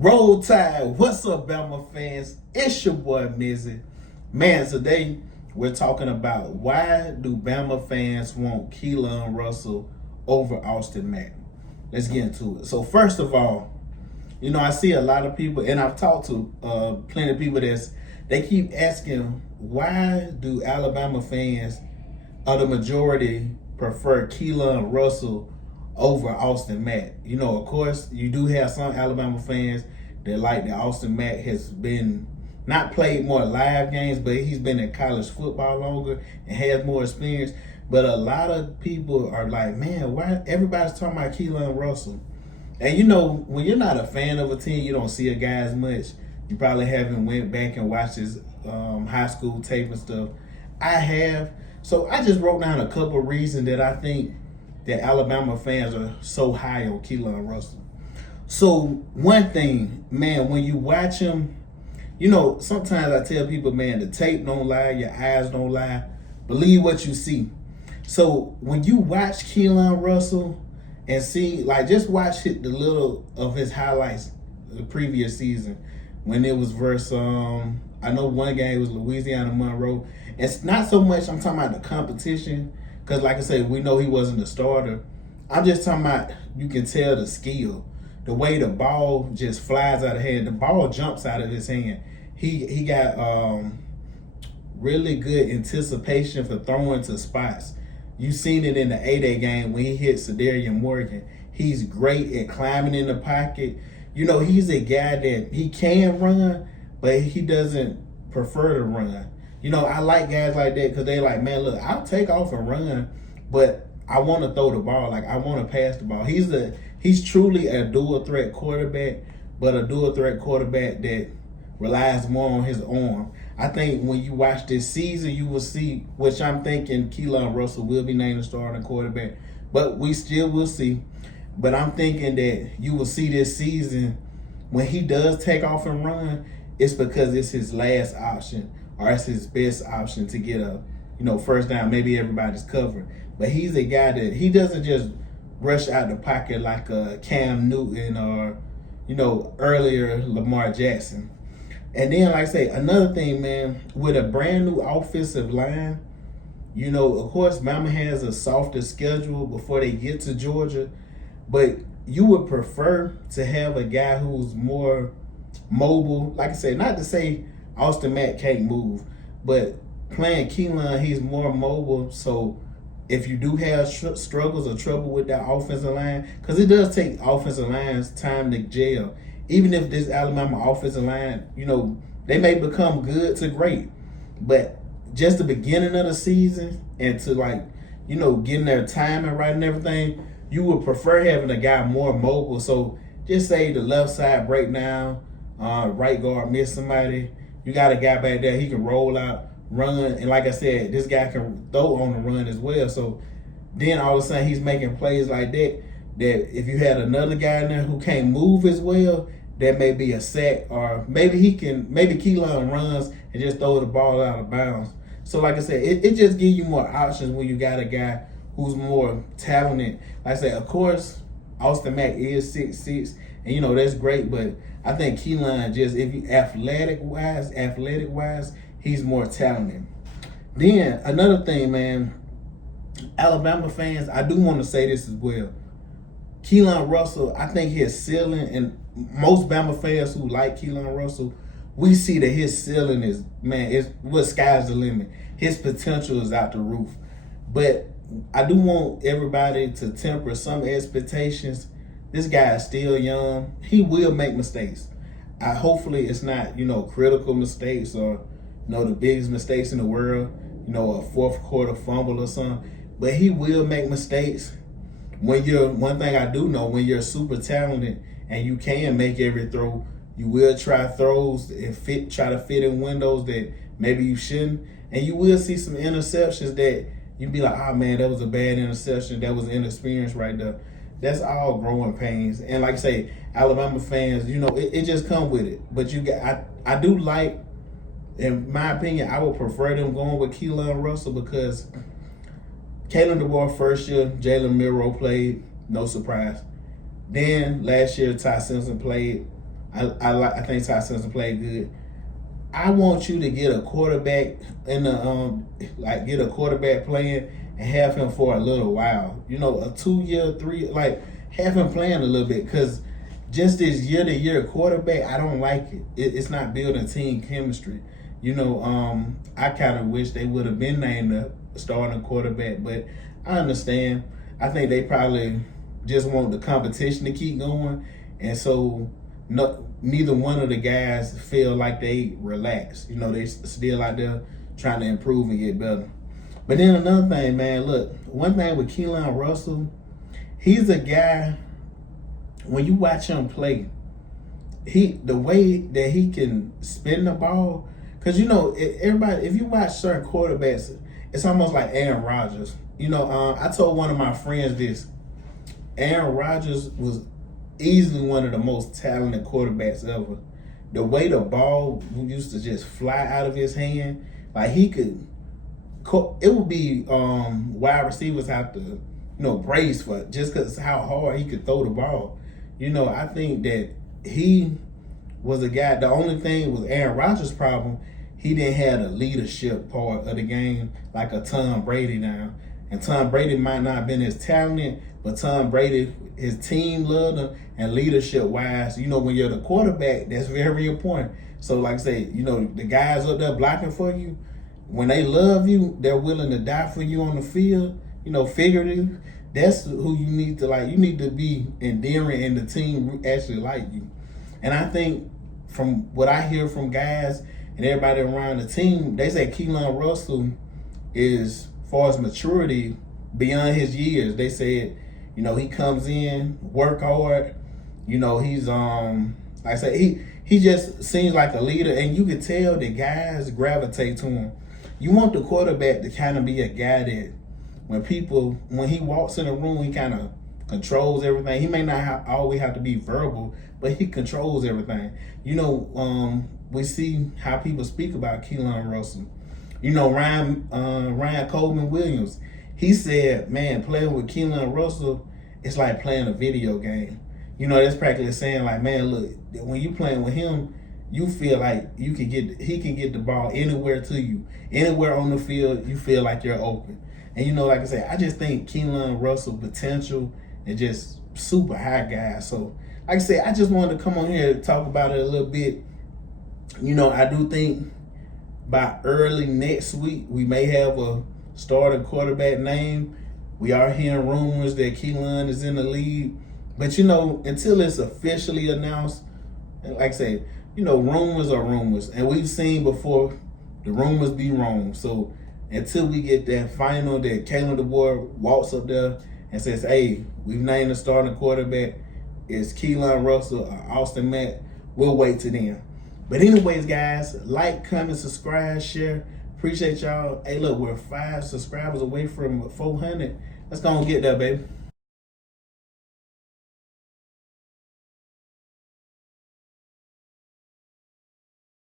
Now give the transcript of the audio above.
Roll Tide, what's up, Bama fans? It's your boy Mizzy. Man, today we're talking about why do Bama fans want Keelon Russell over Austin Mack? Let's get into it. So first of all, I see a lot of people, and I've talked to plenty of people they keep asking, why do Alabama fans, or the majority, prefer Keelon Russell over Austin Mack? Of course, you do have some Alabama fans that like that Austin Mack has been not played more live games, but he's been in college football longer and has more experience. But a lot of people are like, man, why everybody's talking about Keelon Russell? And when you're not a fan of a team, you don't see a guy as much. You probably haven't went back and watched his high school tape and stuff. I have. So I just wrote down a couple reasons that I think that Alabama fans are so high on Keelon Russell. So one thing, man, when you watch him, sometimes I tell people, man, the tape don't lie, your eyes don't lie. Believe what you see. So when you watch Keelon Russell and see, just watch the little of his highlights the previous season when it was versus, I know one game was Louisiana Monroe. It's not so much I'm talking about the competition, because like I said, we know he wasn't a starter. I'm just talking about, you can tell the skill. The way the ball just flies out of hand. The ball jumps out of his hand. He got really good anticipation for throwing to spots. You seen it in the A-Day game when he hit Sadarian Morgan. He's great at climbing in the pocket. He's a guy that he can run, but he doesn't prefer to run. I like guys like that because they like, man, look, I'll take off and run, but I want to throw the ball. I want to pass the ball. He's truly a dual threat quarterback, but a dual threat quarterback that relies more on his arm. I think when you watch this season, you will see, which I'm thinking Keelon Russell will be named the starting quarterback, but we still will see. But I'm thinking that you will see this season when he does take off and run, it's because it's his last option or it's his best option to get a first down. Maybe everybody's covered. But he's a guy that he doesn't just rush out the pocket like a Cam Newton or, earlier Lamar Jackson. And then, like I say, another thing, man, with a brand new offensive line, of course, Bama has a softer schedule before they get to Georgia, but you would prefer to have a guy who's more mobile. Like I said, not to say Austin Mack can't move, but playing Keelon, he's more mobile. So if you do have struggles or trouble with that offensive line, because it does take offensive lines time to gel. Even if this Alabama offensive line, they may become good to great, but just the beginning of the season and to getting their timing right and everything, you would prefer having a guy more mobile. So just say the left side breakdown, right guard miss somebody, you got a guy back there, he can roll out, run, and like I said, this guy can throw on the run as well. So then all of a sudden he's making plays like that if you had another guy in there who can't move as well, that may be a sack, or maybe Keelon runs and just throw the ball out of bounds. So like I said, it just gives you more options when you got a guy who's more talented. Like I said, of course, Austin Mack is 6'6", and that's great, but I think Keelon just, if you athletic wise, he's more talented. Then another thing, man, Alabama fans, I do want to say this as well. Keelon Russell, I think his ceiling, and most Bama fans who like Keelon Russell, we see that his ceiling is, sky's the limit. His potential is out the roof. But I do want everybody to temper some expectations. This guy is still young. He will make mistakes. Hopefully it's not, critical mistakes or, the biggest mistakes in the world, a fourth quarter fumble or something. But he will make mistakes. One thing I do know, when you're super talented and you can make every throw, you will try throws and try to fit in windows that maybe you shouldn't. And you will see some interceptions that you'd be like, oh man, that was a bad interception. That was inexperience right there. That's all growing pains. And like I say, Alabama fans, it just come with it. But I do like, in my opinion, I would prefer them going with Keelon Russell because Kalen DeBoer first year, Jalen Milroe played, no surprise. Then last year, Ty Simpson played. I think Ty Simpson played good. I want you to get a quarterback in the get a quarterback playing and have him for a little while. You know, a 2 year, 3, like have him playing a little bit, because just this year to year quarterback, I don't like it. It's not building team chemistry. You know, I kind of wish they would have been named the starting quarterback, but I understand. I think they probably just want the competition to keep going, and so neither one of the guys feel like they relax. You know, they still out there trying to improve and get better. But then another thing, man, look, one thing with Keelon Russell, he's a guy, when you watch him play, the way that he can spin the ball, because, you know, everybody, if you watch certain quarterbacks, it's almost like Aaron Rodgers. You know, I told one of my friends this. Aaron Rodgers was easily one of the most talented quarterbacks ever. The way the ball used to just fly out of his hand, like he could, it would be wide receivers have to, you know, brace for it, just because how hard he could throw the ball. You know, I think that he was a guy. The only thing was Aaron Rodgers' problem. He didn't have the leadership part of the game like a Tom Brady now. And Tom Brady might not have been as talented, but Tom Brady, his team loved him, and leadership-wise, you know, when you're the quarterback, that's very important. So, like I say, you know, the guys up there blocking for you, when they love you, they're willing to die for you on the field, you know, figurative. That's who you need to like. You need to be endearing, and the team actually like you. And I think from what I hear from guys and everybody around the team, they say Keelon Russell is, as far as maturity, beyond his years. They said, you know, he comes in, work hard. You know, he's like I said, he just seems like a leader, and you can tell that guys gravitate to him. You want the quarterback to kind of be a guy that when he walks in a room, he kind of controls everything. He may not always have to be verbal, but he controls everything. You know, we see how people speak about Keelon Russell. You know, Ryan Coleman Williams, he said, man, playing with Keelon Russell, it's like playing a video game. You know, that's practically saying, like, man, look, when you playing with him, you feel like he can get the ball anywhere to you. Anywhere on the field, you feel like you're open. And, you know, like I said, I just think Keelon Russell potential is just super high guy. So, like I said, I just wanted to come on here to talk about it a little bit. You know, I do think by early next week, we may have a starting quarterback name. We are hearing rumors that Keelon is in the league. But, you know, until it's officially announced, like I said, you know, rumors are rumors. And we've seen before the rumors be wrong. So until we get that final, that Kalen DeBoer walks up there and says, hey, we've named the starting quarterback, it's Keelon Russell or Austin Mack, we'll wait till then. But anyways, guys, like, comment, subscribe, share. Appreciate y'all. Hey, look, we're 5 subscribers away from 400. Let's go and get there, baby.